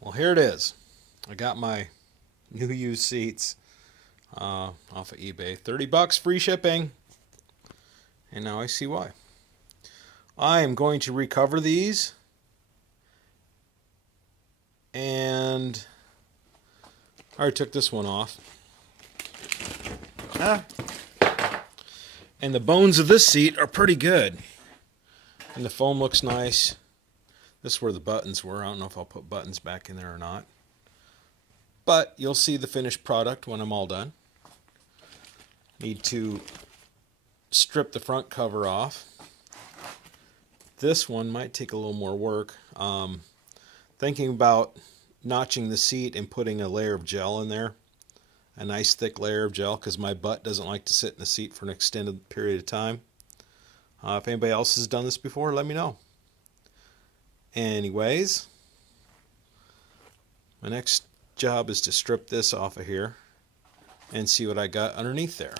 Well, here it is. I got my new used seats off of eBay. $30 free shipping. And now I see why. I am going to recover these. And I already took this one off. Ah, And the bones of this seat are pretty good. And the foam looks nice. This is where the buttons were. I don't know if I'll put buttons back in there or not. But you'll see the finished product when I'm all done. Need to strip the front cover off. This one might take a little more work. Thinking about notching the seat and putting a layer of gel in there. A nice thick layer of gel, because my butt doesn't like to sit in the seat for an extended period of time. If anybody else has done this before, let me know. Anyways, my next job is to strip this off of here and see what I got underneath there.